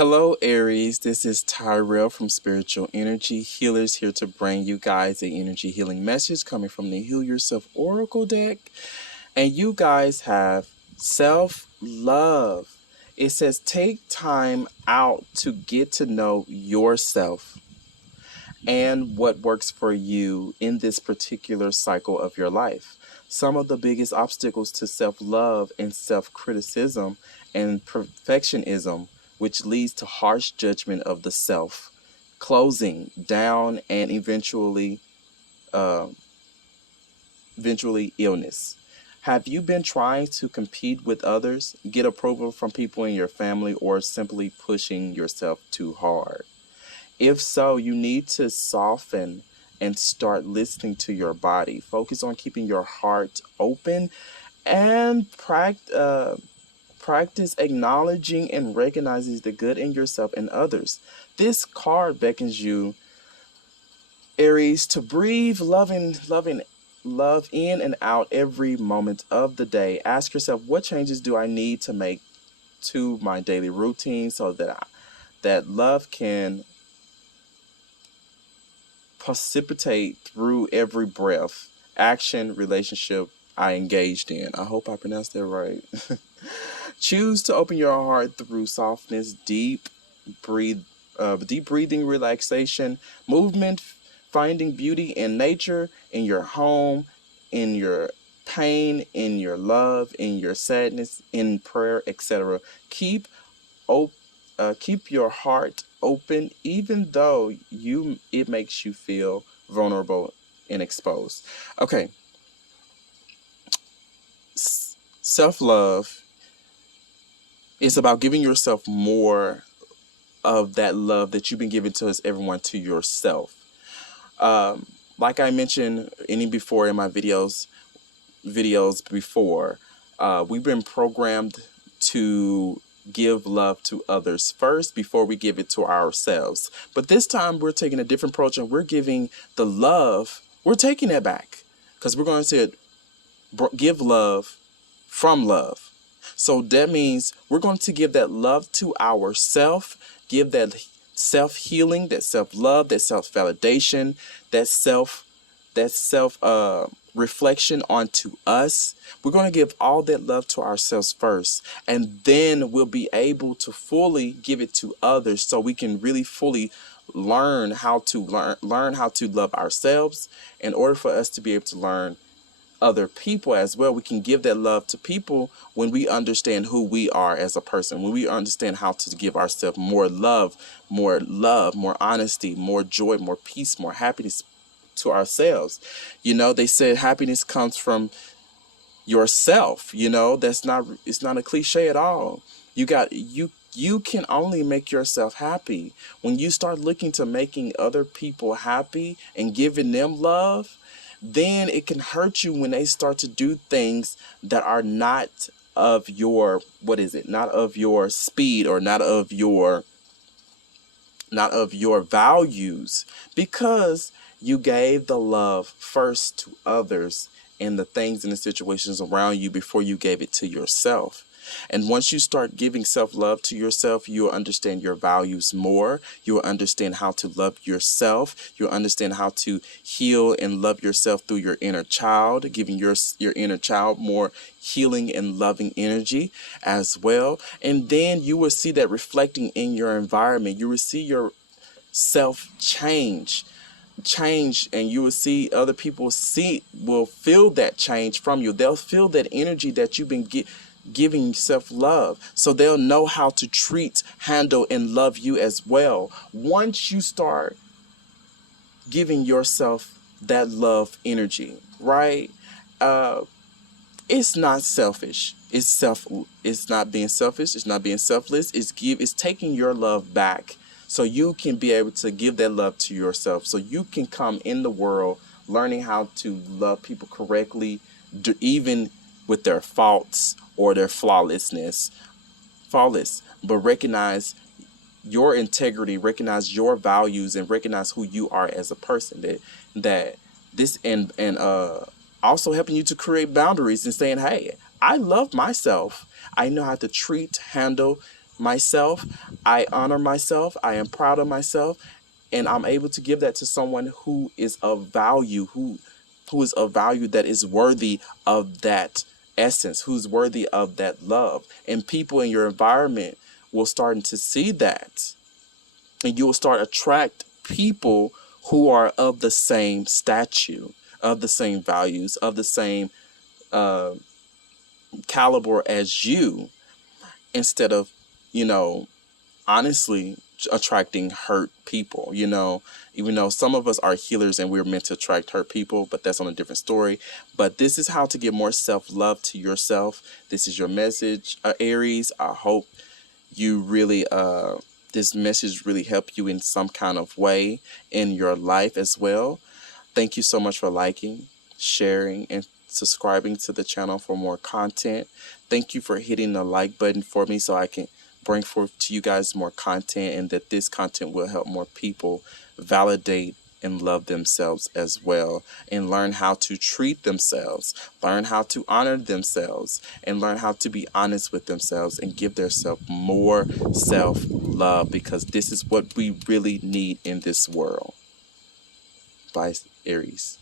Hello, Aries. This is Tyrell from Spiritual Energy Healers, here to bring you guys an energy healing message coming from the Heal Yourself Oracle deck. And you guys have self-love. It says take time out to get to know yourself and what works for you in this particular cycle of your life. Some of the biggest obstacles to self-love and self-criticism and perfectionism, which leads to harsh judgment of the self, closing down, and uh, eventually illness. Have you been trying to compete with others, get approval from people in your family, or simply pushing yourself too hard? If so, you need to soften and start listening to your body. Focus on keeping your heart open and practice acknowledging and recognizing the good in yourself and others. This card beckons you, Aries, to breathe love in and out every moment of the day. Ask yourself, what changes do I need to make to my daily routine so that love can precipitate through every breath, action, relationship I engaged in. I hope I pronounced that right. Choose to open your heart through softness, deep breathing, relaxation, movement, finding beauty in nature, in your home, in your pain, in your love, in your sadness, in prayer, etc. Keep keep your heart open, even though it makes you feel vulnerable and exposed. Okay, self-love is about giving yourself more of that love that you've been giving to us, everyone, to yourself. Like I mentioned before in my videos before, we've been programmed to give love to others first before we give it to ourselves. But this time we're taking a different approach, and we're giving the love, we're taking it back, because we're going to give love from love. So that means we're going to give that love to ourselves, give that self-healing, that self-love, that self-validation, that self reflection onto us. We're going to give all that love to ourselves first, and then we'll be able to fully give it to others, so we can really fully learn how to love ourselves. In order for us to be able to learn other people as well, we can give that love to people when we understand who we are as a person, when we understand how to give ourselves more love, more honesty, more joy, more peace, more happiness to ourselves. They said happiness comes from yourself. It's not a cliche at all. You can only make yourself happy. When you start looking to making other people happy and giving them love, then it can hurt you when they start to do things that are not of your, not of your speed, or not of your values, because you gave the love first to others and the things and the situations around you before you gave it to yourself. And once you start giving self-love to yourself, you'll understand your values more. You'll understand how to love yourself. You'll understand how to heal and love yourself through your inner child, giving your inner child more healing and loving energy as well. And then you will see that reflecting in your environment. You will see yourself change, and you will see other people will feel that change from you. They'll feel that energy that you've been giving self-love, so they'll know how to treat, handle, and love you as well. Once you start giving yourself that love energy, right? It's not selfish. It's not being selfish. It's not being selfless. It's taking your love back, so you can be able to give that love to yourself, so you can come in the world learning how to love people correctly, even with their faults or their flawless, but recognize your integrity, recognize your values, and recognize who you are as a person. That this and also helping you to create boundaries and saying, hey, I love myself. I know how to treat, handle, myself, I honor myself, I am proud of myself, and I'm able to give that to someone who is of value, who is of value, that is worthy of that essence, who's worthy of that love. And people in your environment will start to see that, and you will start attract people who are of the same stature, of the same values, of the same uh, caliber as you, instead of, you know, honestly attracting hurt people. Even though some of us are healers and we're meant to attract hurt people, but that's on a different story. But this is how to give more self-love to yourself. This is your message, Aries. I hope you really this message really help you in some kind of way in your life as well. Thank you so much for liking, sharing, and subscribing to the channel for more content. Thank you for hitting the like button for me so I can bring forth to you guys more content, and that this content will help more people validate and love themselves as well, and learn how to treat themselves, learn how to honor themselves, and learn how to be honest with themselves and give themselves more self-love, because this is what we really need in this world. Bye, Aries.